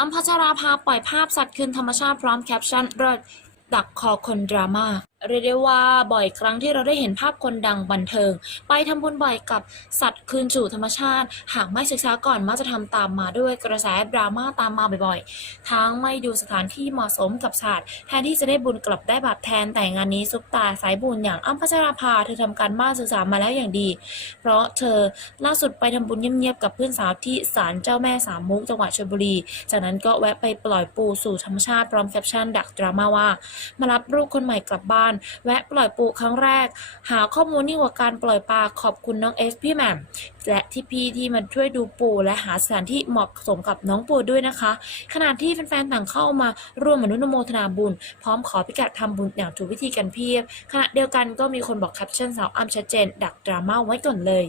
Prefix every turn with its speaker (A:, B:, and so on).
A: อัมพัชราภาปล่อยภาพสัตว์คืนธรรมชาติพร้อมแคปชั่นเริดดักคอคนดราม่าเรียกได้ว่าบ่อยครั้งที่เราได้เห็นภาพคนดังบันเทิง ไปทำบุญบ่อยกับสัตว์คืนสู่ธรรมชาติ หากไม่ศึกษาก่อนมักจะทำตามมาด้วยกระแสดราม่าตามมาบ่อยๆ ทั้งไม่ดูสถานที่เหมาะสมกับศาสตร์แทนที่จะได้บุญกลับได้บาปแทนแต่งานนี้ซุปตาสายบุญอย่างอ้ำพัชราภาเธอทำการบ้านศึกษามาแล้วอย่างดี เพราะเธอล่าสุดไปทำบุญเงียบๆกับเพื่อนสาวที่ศาลเจ้าแม่สามมุกจังหวัดชลบุรี จากนั้นก็แวะไปปล่อยปูสู่ธรรมชาติพร้อมแคปชั่นดักดราม่าว่ามารับลูกคนใหม่กลับบ้านแวะปล่อยปูครั้งแรก หาข้อมูลนี่งกว่าการปล่อยปลาขอบคุณน้องเอสพี่แหม่มและที่พี่ที่มาช่วยดูปูและหาสถานที่เหมาะสมกับน้องปูด้วยนะคะ ขณะที่แฟนๆต่างเข้ามาร่วมอนุโมทนาบุญ พร้อมขอพิกัดทำบุญอย่างถูกวิธีกันเพียบ ขณะเดียวกันก็มีคนบอกแคปชั่นสาวอ้ำชัดเจน ดักดราม่าไว้ก่อนเลย